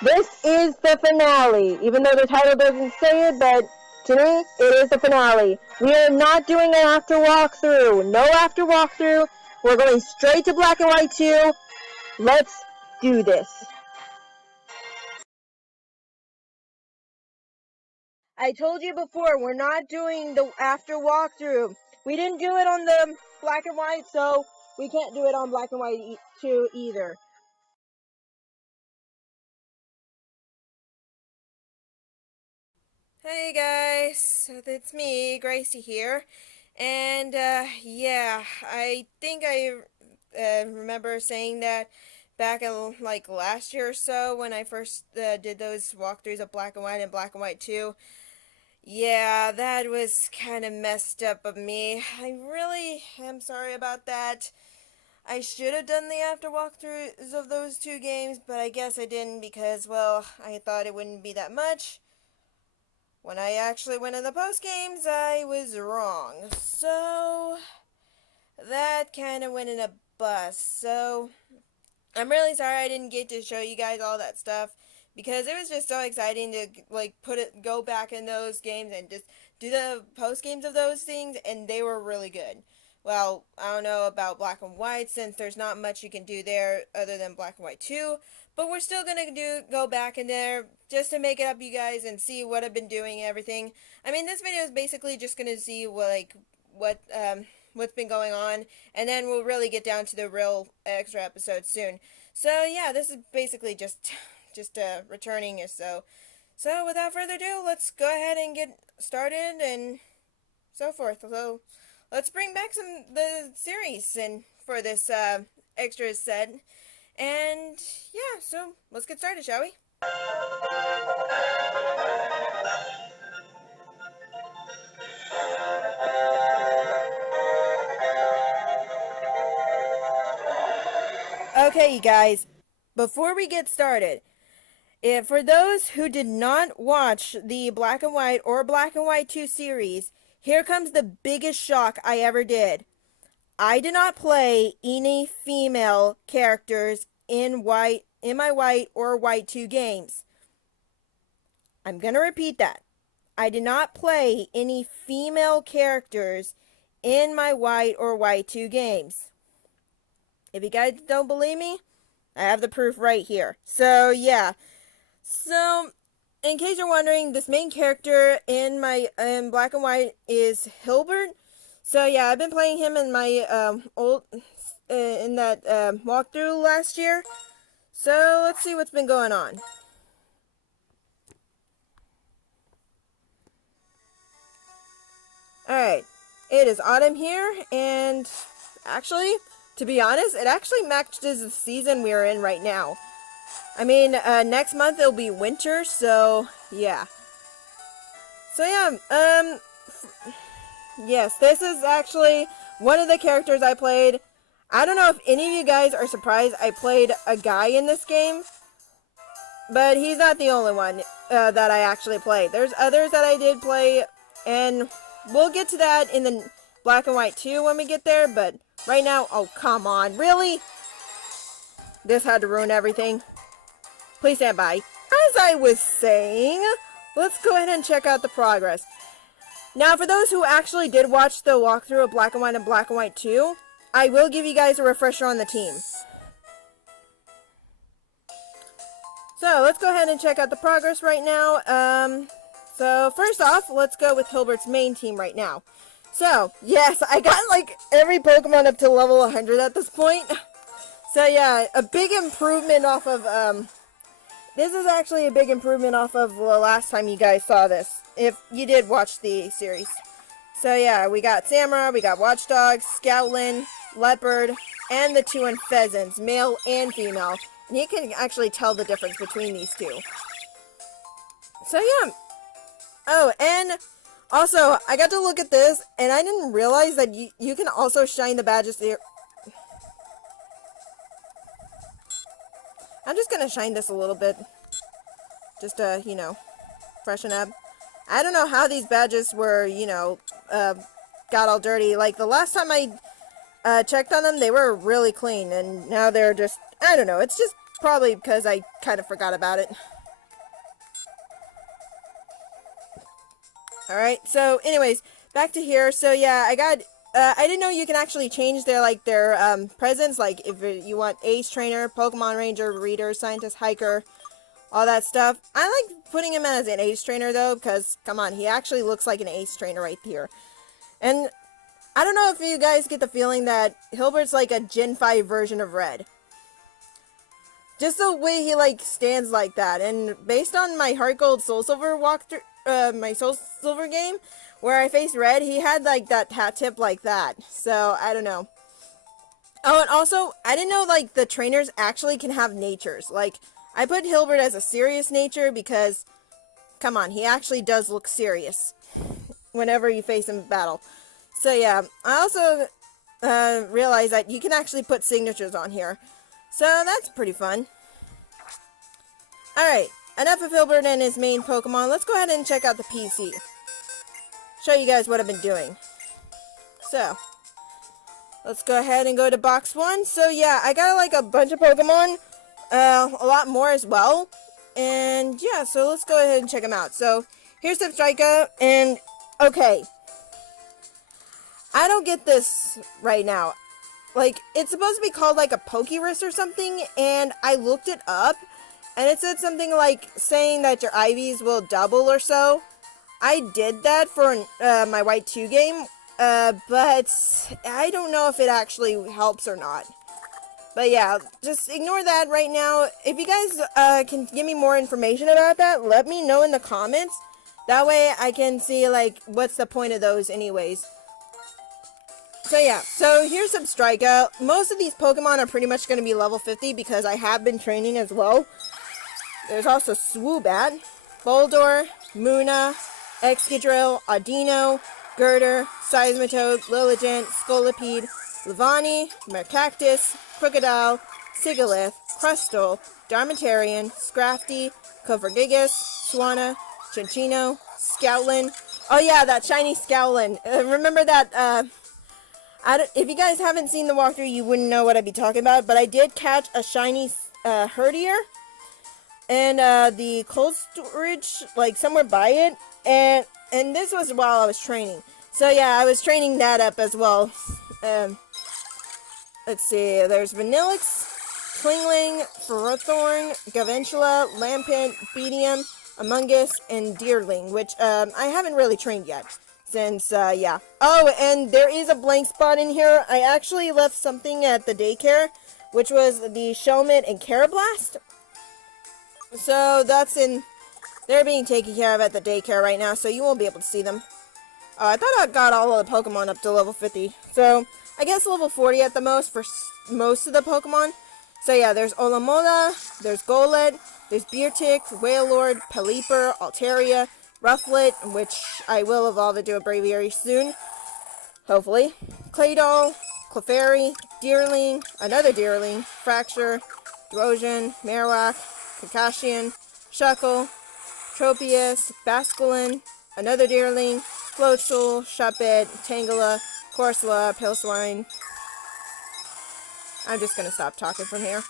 This is the finale, even though the title doesn't say it, but to me, it is the finale. We are not doing an after walkthrough. No after walkthrough. We're going straight to Black and White 2. Let's do this. I told you before, we're not doing the after walkthrough. We didn't do it on the Black and White, so we can't do it on Black and White 2 either. Hey guys, it's me, Gracie here, and yeah, I think I remember saying that back in like last year or so when I first did those walkthroughs of Black and White and Black and White 2. Yeah, that was kind of messed up of me. I really am sorry about that. I should have done the after walkthroughs of those two games, but I guess I didn't because, well, I thought it wouldn't be that much. When I actually went in the post games, I was wrong. So that kind of went in a bust. So I'm really sorry I didn't get to show you guys all that stuff because it was just so exciting to like go back in those games and just do the post games of those things, and they were really good. Well, I don't know about Black and White since there's not much you can do there other than Black and White 2, but we're still gonna go back in there just to make it up you guys and see what I've been doing and everything. I mean, this video is basically just gonna see what's been going on, and then we'll really get down to the real extra episodes soon. So yeah, this is basically just returning it. So without further ado, let's go ahead and get started and so forth. So let's bring back the series and for this extra set. And yeah, so let's get started, shall we? Okay, you guys, before we get started, for those who did not watch the Black and White or Black and White 2 series, here comes the biggest shock I ever did. I did not play any female characters in my White or White 2 games. I'm going to repeat that. I did not play any female characters in my White or White 2 games. If you guys don't believe me, I have the proof right here. So, yeah. So, in case you're wondering, this main character in Black and White is Hilbert. So yeah, I've been playing him in my in that walkthrough last year. So let's see what's been going on. Alright, it is autumn here, and actually, to be honest, it actually matches the season we're in right now. I mean, next month it'll be winter, so yeah. So yeah, yes, this is actually one of the characters I played. I don't know if any of you guys are surprised I played a guy in this game, but he's not the only one that I actually played. There's others that I did play, and we'll get to that in the Black and White 2 when we get there, but right now, oh come on, really? This had to ruin everything. Please stand by. As I was saying, let's go ahead and check out the progress. Now, for those who actually did watch the walkthrough of Black and White and Black and White 2, I will give you guys a refresher on the team. So, let's go ahead and check out the progress right now. So, first off, let's go with Hilbert's main team right now. So, yes, I got, like, every Pokemon up to level 100 at this point. So, yeah, a big improvement off of, this is actually a big improvement off of the last time you guys saw this, if you did watch the series. So yeah, we got Samurai, we got Watchdog, Scoutland, Leopard, and the two Pheasants, male and female. And you can actually tell the difference between these two. So yeah. Oh, and also, I got to look at this, and I didn't realize that you can also shine the badges here. I'm just gonna shine this a little bit. Just to, you know, freshen up. I don't know how these badges were, you know, got all dirty. Like, the last time I checked on them, they were really clean. And now they're just, I don't know, it's just Probably because I kind of forgot about it. Alright, so anyways, back to here. So yeah, I didn't know you can actually change their presents, like if you want Ace Trainer, Pokemon Ranger, Reader, Scientist, Hiker, all that stuff. I like putting him as an Ace Trainer though, because come on, he actually looks like an Ace Trainer right here. And I don't know if you guys get the feeling that Hilbert's like a Gen 5 version of Red. Just the way he like stands like that, and based on my Heart Gold Soul Silver walkthrough, my Soul Silver game, where I faced Red, he had like that hat tip like that. So I don't know. Oh, and also I didn't know like the trainers actually can have natures. Like I put Hilbert as a serious nature because, come on, he actually does look serious whenever you face him in battle. So yeah, I also realized that you can actually put signatures on here. So that's pretty fun. Alright, enough of Hilbert and his main Pokemon. Let's go ahead and check out the PC. Show you guys what I've been doing. So, let's go ahead and go to box 1. So yeah, I got like a bunch of Pokemon. A lot more as well. And yeah, so let's go ahead and check them out. So, here's Substrika, and okay. I don't get this right now. Like, it's supposed to be called like a Pokerus or something, and I looked it up, and it said something like saying that your IVs will double or so. I did that for my White 2 game, but I don't know if it actually helps or not. But yeah, just ignore that right now. If you guys can give me more information about that, let me know in the comments. That way I can see like what's the point of those anyways. So yeah, so here's Substrika. Most of these Pokemon are pretty much going to be level 50 because I have been training as well. There's also Swoobat, Boldore, Munna, Excadrill, Audino, Girder, Seismitoad, Lilligant, Scolipede, Levani, Mercactus, Crocodile, Sigalith, Crustle, Darmatarian, Scrafty, Covergigas, Swanna, Chinchino, Scoutland. Oh yeah, that shiny Scoutland. Remember that, if you guys haven't seen the walkthrough, you wouldn't know what I'd be talking about, but I did catch a shiny Herdier, and the cold storage, like somewhere by it, and this was while I was training. So yeah, I was training that up as well. Let's see, there's Vanillix, Klingling, Ferrothorn, Gaventula, Lampent, Beedium, Amogus, and Deerling, which I haven't really trained yet. Since, yeah. Oh, and there is a blank spot in here. I actually left something at the daycare, which was the Shelmet and Carablast. So, they're being taken care of at the daycare right now, so you won't be able to see them. I thought I got all of the Pokemon up to level 50. So, I guess level 40 at the most for most of the Pokemon. So, yeah, there's Olamola, there's Golett, there's Beartick, Wailord, Pelipper, Altaria, Rufflet, which I will evolve into a Braviary soon, hopefully. Claydol, Clefairy, Deerling, another Deerling, Fracture, Erosion, Marowak, Kakashi, Shuckle, Tropius, Basculin, another Deerling, Floatzel, Shuppet, Tangela, Corsola, Pilswine. I'm just gonna stop talking from here.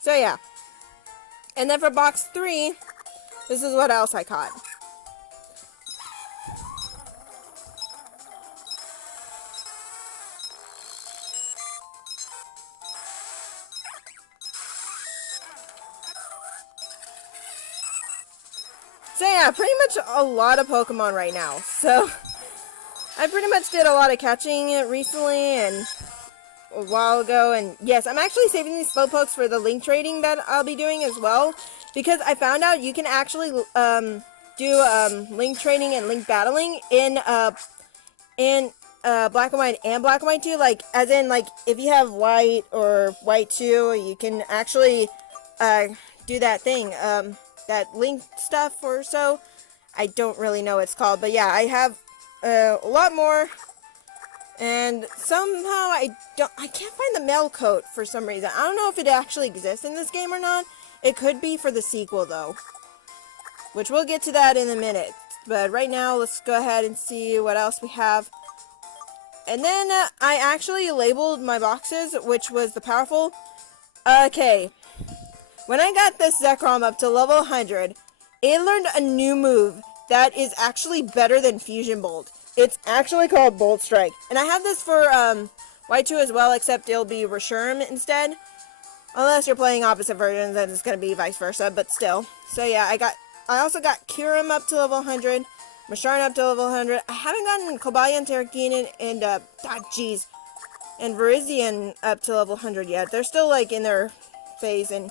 So yeah. And then for box 3, this is what else I caught. So yeah, pretty much a lot of Pokemon right now. So I pretty much did a lot of catching recently and a while ago. And yes, I'm actually saving these Slowpokes for the link trading that I'll be doing as well. Because I found out you can actually do link trading and link battling in Black and White and Black and White 2. Like, as in, like, if you have White or White 2, you can actually do that thing. That link stuff or so. I don't really know what it's called, but yeah, I have a lot more, and somehow I can't find the mail coat for some reason. I don't know if it actually exists in this game or not. It could be for the sequel though, which we'll get to that in a minute. But right now, let's go ahead and see what else we have. And then I actually labeled my boxes, which was the powerful Okay, when I got this Zekrom up to level 100, it learned a new move that is actually better than Fusion Bolt. It's actually called Bolt Strike. And I have this for Y2 as well, except it'll be Reshiram instead. Unless you're playing opposite versions, then it's going to be vice versa, but still. So yeah, I also got Kyurem up to level 100, Masharn up to level 100. I haven't gotten Cobalion, Terrakeen, and and Virizion up to level 100 yet. They're still like in their phase. And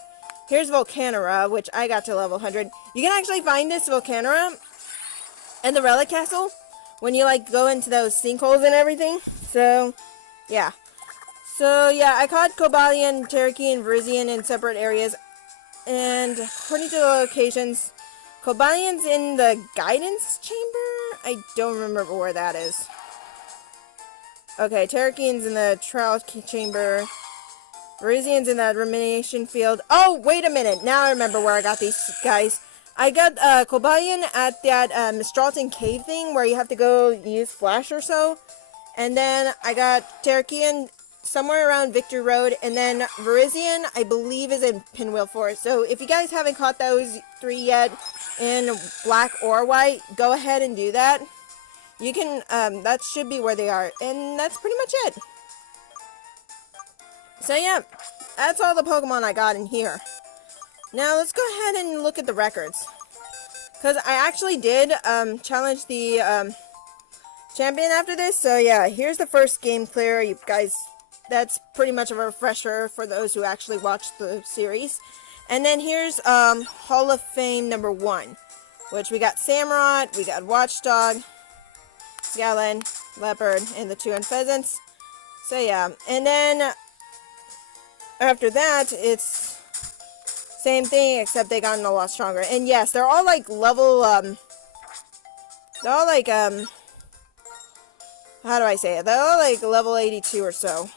here's Volcanora, which I got to level 100. You can actually find this Volcanora in the Relic Castle when you like go into those sinkholes and everything. So yeah. So yeah, I caught Cobalion, Terrakeen, and Virizion in separate areas. And according to the locations, Cobalion's in the Guidance Chamber? I don't remember where that is. Okay, Terrakeen's in the Trial Chamber. Verizion's in that Rumination Field. Oh, wait a minute. Now I remember where I got these guys. I got Cobalion at that Mistralton Cave thing where you have to go use Flash or so. And then I got Terrakeen somewhere around Victory Road. And then Virizion, I believe, is in Pinwheel Forest. So if you guys haven't caught those 3 yet in black or white, go ahead and do that. You can, that should be where they are. And that's pretty much it. So yeah, that's all the Pokemon I got in here. Now let's go ahead and look at the records. Because I actually did challenge the champion after this. So yeah, here's the first game clear. You guys, that's pretty much a refresher for those who actually watched the series. And then here's Hall of Fame number 1. Which we got Samurott, we got Watchdog, Gallon, Leopard, and the 2 Unpheasants. So yeah, and then after that, it's same thing, except they gotten a lot stronger. And yes, they're all like level, they're all like, how do I say it? They're all like level 82 or so.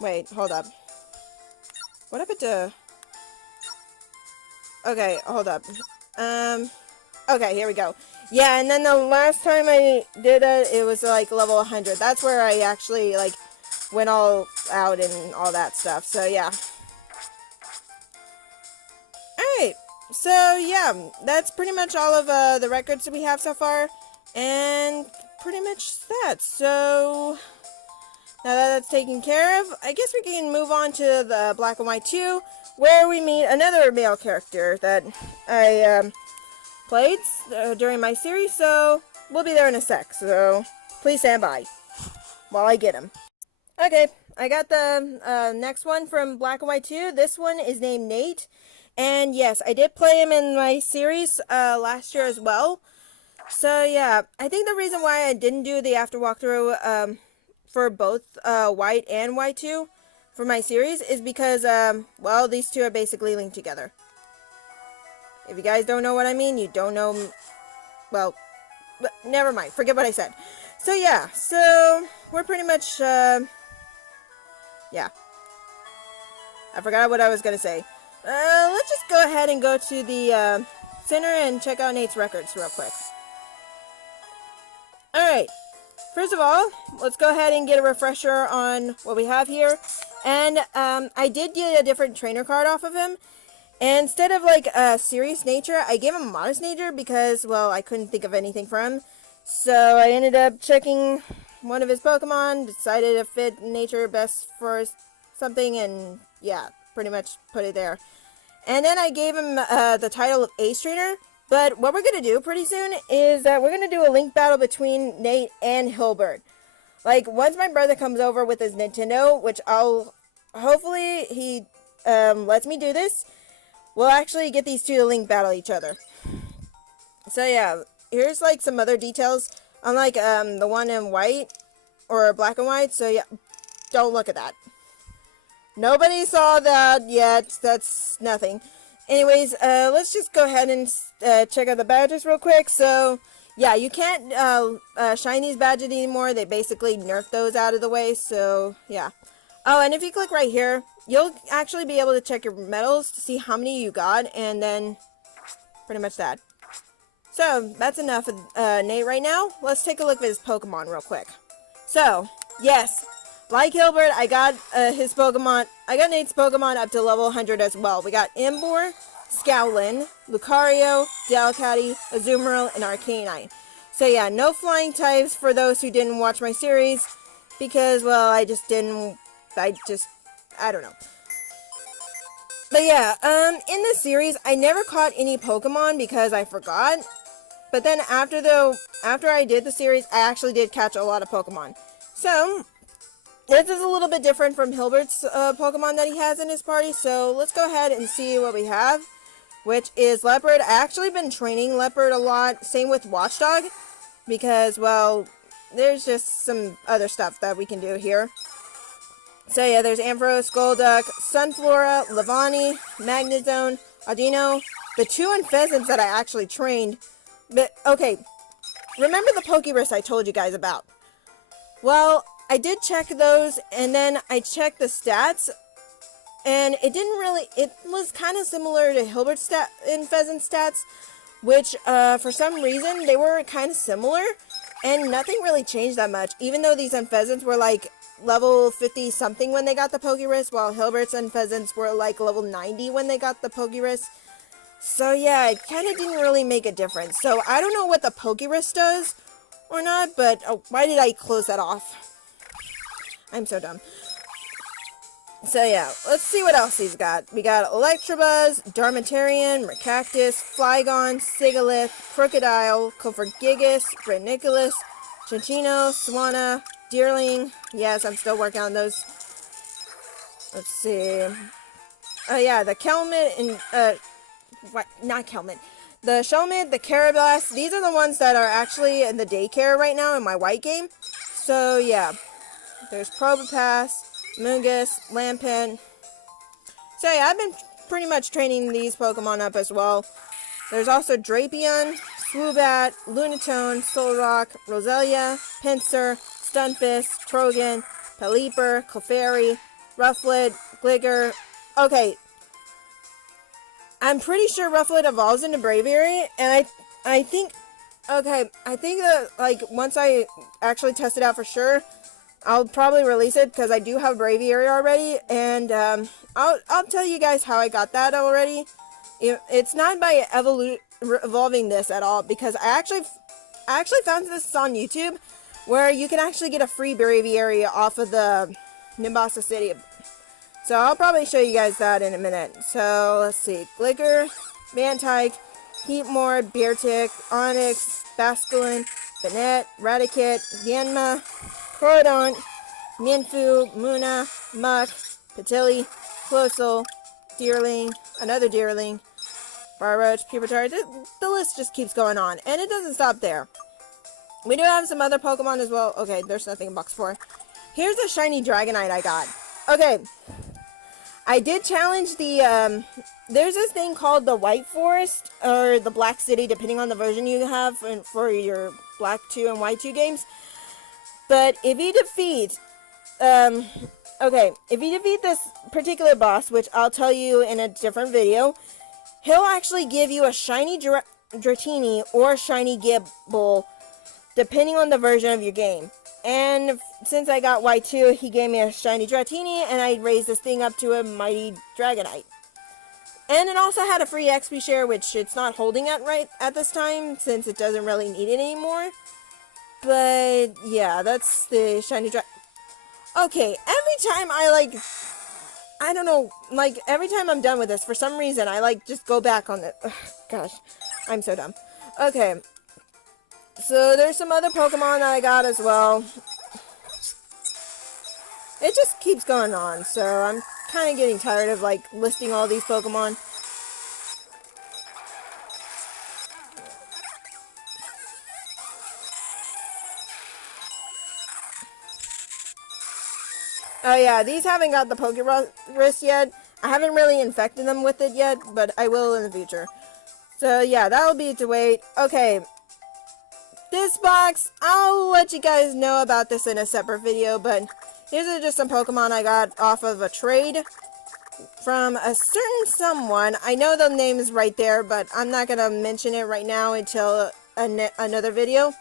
Wait, hold up. What happened to... Okay, hold up. Okay, here we go. Yeah, and then the last time I did it, it was like level 100. That's where I actually, like, went all out and all that stuff. So, yeah. Alright. So, yeah. That's pretty much all of the records that we have so far. And pretty much that. So, now that that's taken care of, I guess we can move on to the Black and White 2, where we meet another male character that I played during my series. So, we'll be there in a sec. So, please stand by while I get him. Okay, I got the next one from Black and White 2. This one is named Nate. And yes, I did play him in my series last year as well. So yeah, I think the reason why I didn't do the after walkthrough for both White and White 2 for my series is because, well, these two are basically linked together. If you guys don't know what I mean, you don't know, well, never mind, forget what I said. So yeah, so we're pretty much, yeah. I forgot what I was going to say. Let's just go ahead and go to the center and check out Nate's records real quick. Alright, first of all, let's go ahead and get a refresher on what we have here. And I did get a different trainer card off of him. And instead of like a serious nature, I gave him a modest nature because, well, I couldn't think of anything for him. So I ended up checking one of his Pokemon, decided to fit nature best for something, and yeah, pretty much put it there. And then I gave him the title of Ace Trainer. But what we're going to do pretty soon is that we're going to do a link battle between Nate and Hilbert. Like, once my brother comes over with his Nintendo, which hopefully he lets me do this, we'll actually get these two to link battle each other. So yeah, here's like some other details. Unlike the one in white or black and white, so yeah, don't look at that. Nobody saw that yet. That's nothing. Anyways, let's just go ahead and check out the badges real quick. So yeah, you can't shine these badges anymore. They basically nerfed those out of the way. So yeah. Oh, and if you click right here, you'll actually be able to check your medals to see how many you got, and then pretty much that. So, that's enough of Nate right now. Let's take a look at his Pokemon real quick. So, yes, like Hilbert, I got his Pokemon. I got Nate's Pokemon up to level 100 as well. We got Emboar, Scowlin, Lucario, Delcatty, Azumarill, and Arcanine. So yeah, no flying types for those who didn't watch my series, because, well, I don't know. But yeah, in this series, I never caught any Pokemon because I forgot. But then after I did the series, I actually did catch a lot of Pokemon. So, this is a little bit different from Hilbert's Pokemon that he has in his party. So, let's go ahead and see what we have, which is Leopard. I actually been training Leopard a lot. Same with Watchdog, because, well, there's just some other stuff that we can do here. So yeah, there's Ampharos, Golduck, Sunflora, Levani, Magnezone, Audino, the 2 Unfezants that I actually trained. But, okay, remember the Pokerus I told you guys about? Well, I did check those, and then I checked the stats, and it was kind of similar to Hilbert's Pheasant stats, which, for some reason, they were kind of similar, and nothing really changed that much, even though these Unfezants were, like, level 50 something when they got the Pokerus, while Hilbert's Unfezants were, like, level 90 when they got the Pokerus. So yeah, it kind of didn't really make a difference. So I don't know what the Pokerus does or not, but why did I close that off? I'm so dumb. So yeah, let's see what else he's got. We got Electabuzz, Darmanitan, Mercactus, Flygon, Sigilyph, Crocodile, Cofergigas, Reniculus, Chinchino, Swanna, Deerling. Yes, I'm still working on those. Let's see. Oh yeah, the Kelmet and not Kelmet. The Shelmet, the Carablast. These are the ones that are actually in the daycare right now in my white game. So yeah, there's Probopass, Mungus, Lampent. So yeah, I've been pretty much training these Pokemon up as well. There's also Drapion, Swoobat, Lunatone, Solrock, Roselia, Pinsir, Stunfisk, Trojan, Pelipper, Clefairy, Rufflet, Gligar. Okay, I'm pretty sure Rufflet evolves into Braviary, and I think that, like, once I actually test it out for sure, I'll probably release it, because I do have Braviary already, and I'll tell you guys how I got that already. It's not by evolving this at all, because I actually found this on YouTube, where you can actually get a free Braviary off of the Nimbasa City. So I'll probably show you guys that in a minute. So let's see. Gligar, Mantike, Heatmore, Beartick, Onix, Basculin, Banette, Raticate, Yanma, Cordon, Minfu, Muna, Muck, Patilli, Closel, Deerling, another Deerling, Barroach, Pupitar. The list just keeps going on, and it doesn't stop there. We do have some other Pokemon as well. Okay, there's nothing in box 4. Here's a shiny Dragonite I got. Okay, I did challenge the, there's this thing called the White Forest, or the Black City, depending on the version you have for your Black 2 and White 2 games. But if you defeat, if you defeat this particular boss, which I'll tell you in a different video, he'll actually give you a shiny Dratini or a shiny Gible, depending on the version of your game. And since I got White 2, he gave me a shiny Dratini, and I raised this thing up to a mighty Dragonite. And it also had a free XP share, which it's not holding right at this time, since it doesn't really need it anymore. But yeah, that's the shiny Okay, every time I don't know, every time I'm done with this, for some reason, I just go back on it. Ugh, gosh, I'm so dumb. Okay. So there's some other Pokemon that I got as well. It just keeps going on, so I'm kind of getting tired of listing all these Pokemon. Oh yeah, these haven't got the Pokerus yet. I haven't really infected them with it yet, but I will in the future. So yeah, that'll be to wait. Okay. This box, I'll let you guys know about this in a separate video, but here's just some Pokemon I got off of a trade from a certain someone. I know the name is right there, but I'm not going to mention it right now until another video.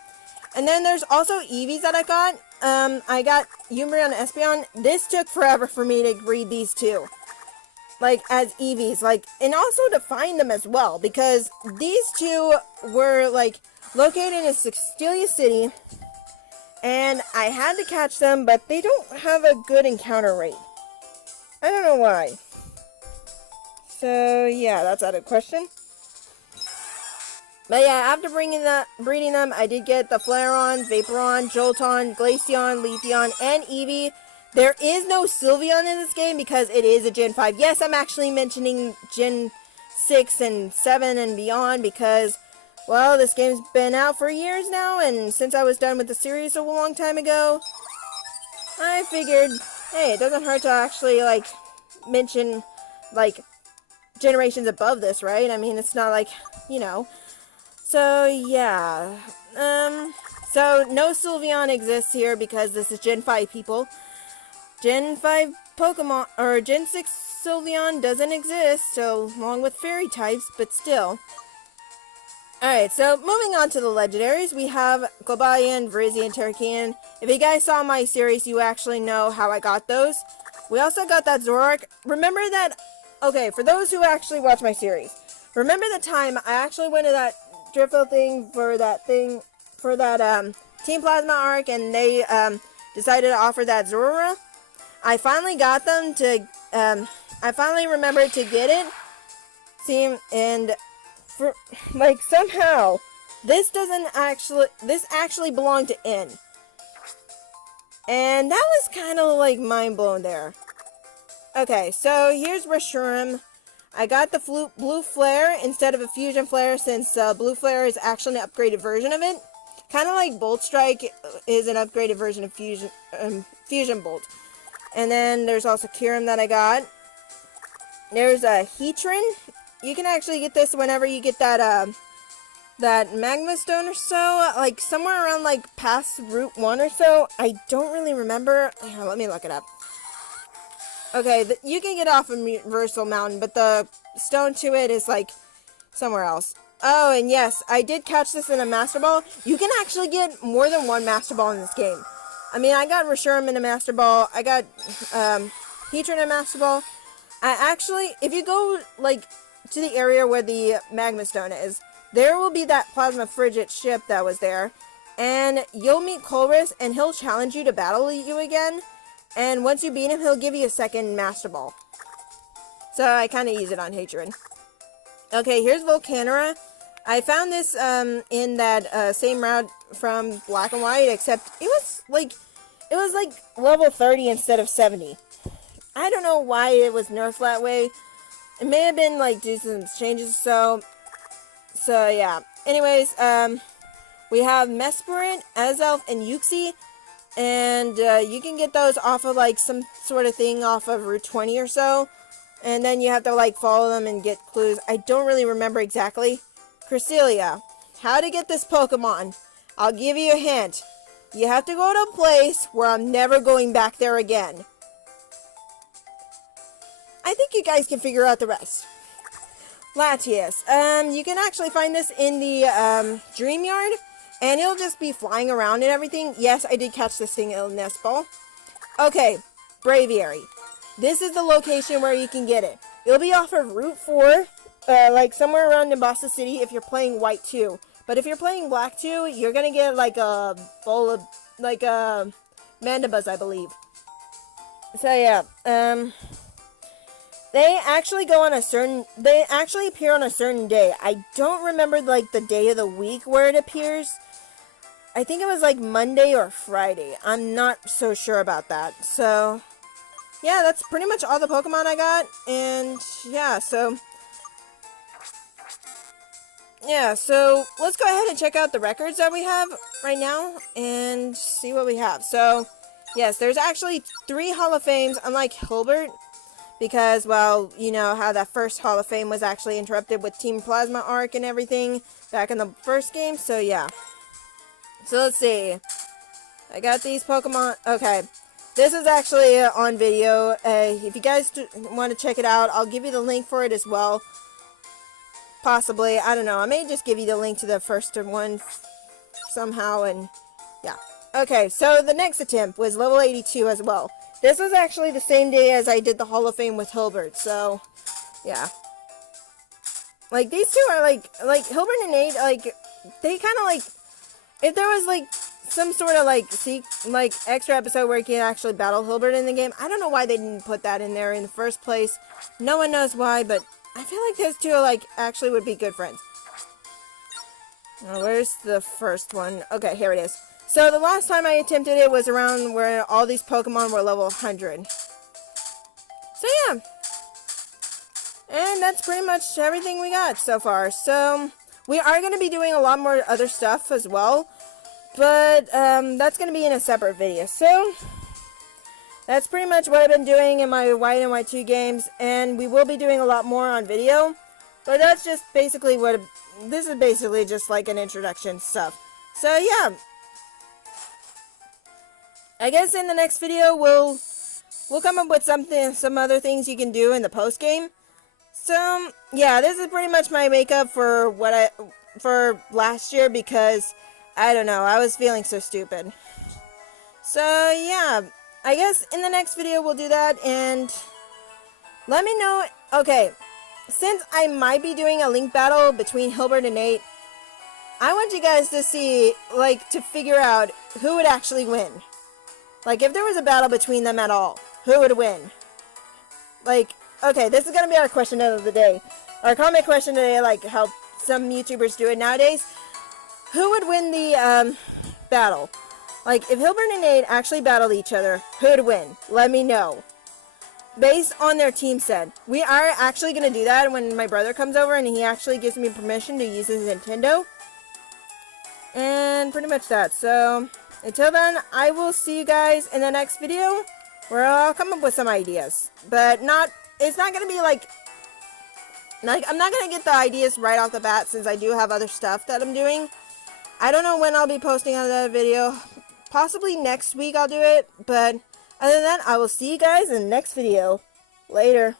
And then there's also Eevees that I got. I got Umbreon and Espeon. This took forever for me to breed these two. Like, as EVs. Like, and also to find them as well. Because these two were, like, located in Sextilia City. And I had to catch them, but they don't have a good encounter rate. I don't know why. So, yeah, that's out of question. But yeah, after breeding them, I did get the Flareon, Vaporeon, Jolteon, Glaceon, Leafeon, and Eevee. There is no Sylveon in this game because it is a Gen 5. Yes, I'm actually mentioning Gen 6 and 7 and beyond because, well, this game's been out for years now, and since I was done with the series a long time ago, I figured, hey, it doesn't hurt to actually, like, mention, like, generations above this, right? I mean, it's not like, you know. So, yeah. So no Sylveon exists here because this is Gen 5, people. Gen 5 Pokemon, or Gen 6 Sylveon doesn't exist, so along with fairy types, but still. Alright, so moving on to the legendaries, we have Globalian, Virizion, Terrakion. If you guys saw my series, you actually know how I got those. We also got that Zoroark. Remember that, okay, for those who actually watch my series, remember the time I actually went to that Driftle thing for that Team Plasma arc, and they decided to offer that Zorora. I finally got them to, I finally remembered to get it. See, and for, like, somehow, this actually belonged to N. And that was kind of, like, mind-blown there. Okay, so here's Reshiram. I got the Blue Flare instead of a Fusion Flare since Blue Flare is actually an upgraded version of it. Kind of like Bolt Strike is an upgraded version of Fusion Bolt. And then there's also Kyurem that I got. There's a Heatran. You can actually get this whenever you get that Magma Stone or so. Like somewhere around like past Route 1 or so. I don't really remember. Here, let me look it up. Okay, you can get off of Universal Mountain, but the stone to it is, like, somewhere else. Oh, and yes, I did catch this in a Master Ball. You can actually get more than one Master Ball in this game. I mean, I got Reshiram in a Master Ball. I got Heatran in a Master Ball. I actually, if you go, like, to the area where the Magma Stone is, there will be that Plasma Frigid ship that was there. And you'll meet Colress, and he'll challenge you to battle you again. And once you beat him, he'll give you a second Master Ball. So I kind of use it on Heatran. Okay, here's Volcanora. I found this in that same route from Black and White, except it was like level 30 instead of 70. I don't know why it was nerfed that way. It may have been like due to some changes. So yeah. Anyways, we have Mesperint, Azelf, and Uxie. And you can get those off of like some sort of thing off of Route 20 or so. And then you have to like follow them and get clues. I don't really remember exactly. Cresselia. How to get this Pokemon. I'll give you a hint. You have to go to a place where I'm never going back there again. I think you guys can figure out the rest. Latias. You can actually find this in the Dream Yard. And it'll just be flying around and everything. Yes, I did catch this thing in a nest ball. Okay, Braviary. This is the location where you can get it. It'll be off of Route 4, like somewhere around Nimbasa City if you're playing White 2. But if you're playing Black 2, you're gonna get like a bowl of, like Mandibuzz, I believe. So yeah, they actually appear on a certain day. I don't remember like the day of the week where it appears. I think it was like Monday or Friday. I'm not so sure about that. So, yeah, that's pretty much all the Pokemon I got. And, yeah, so let's go ahead and check out the records that we have right now and see what we have. So, yes, there's actually 3 Hall of Fames, unlike Hilbert. Because, well, you know how that first Hall of Fame was actually interrupted with Team Plasma arc and everything back in the first game. So, yeah. So, let's see. I got these Pokemon. Okay. This is actually on video. If you guys want to check it out, I'll give you the link for it as well. Possibly. I don't know. I may just give you the link to the first one somehow. And, yeah. Okay, so the next attempt was level 82 as well. This was actually the same day as I did the Hall of Fame with Hilbert, so yeah. Like, these two are like Hilbert and Nate, like, they kind of like, if there was like some sort of like extra episode where you can actually battle Hilbert in the game, I don't know why they didn't put that in there in the first place. No one knows why, but I feel like those two are like actually would be good friends. Where's the first one? Okay, here it is. So the last time I attempted it was around where all these Pokemon were level 100. So yeah. And that's pretty much everything we got so far. So we are going to be doing a lot more other stuff as well. But that's going to be in a separate video. So that's pretty much what I've been doing in my White and White 2 games. And we will be doing a lot more on video. But that's just basically what... This is basically just like an introduction stuff. So yeah. I guess in the next video we'll come up with some other things you can do in the post game. So yeah, this is pretty much my makeup for for last year because I don't know, I was feeling so stupid. So yeah, I guess in the next video we'll do that, and let me know. Okay, since I might be doing a link battle between Hilbert and Nate, I want you guys to see, like, to figure out who would actually win. Like, if there was a battle between them at all, who would win? Like, okay, this is going to be our question of the day. Our comment question today, like how some YouTubers do it nowadays. Who would win the battle? Like, if Hilbert and Nate actually battled each other, who would win? Let me know. Based on their team set. We are actually going to do that when my brother comes over and he actually gives me permission to use his Nintendo. And pretty much that. So, until then, I will see you guys in the next video where I'll come up with some ideas. But it's not going to be like, I'm not going to get the ideas right off the bat since I do have other stuff that I'm doing. I don't know when I'll be posting on that video. Possibly next week I'll do it. But other than that, I will see you guys in the next video. Later.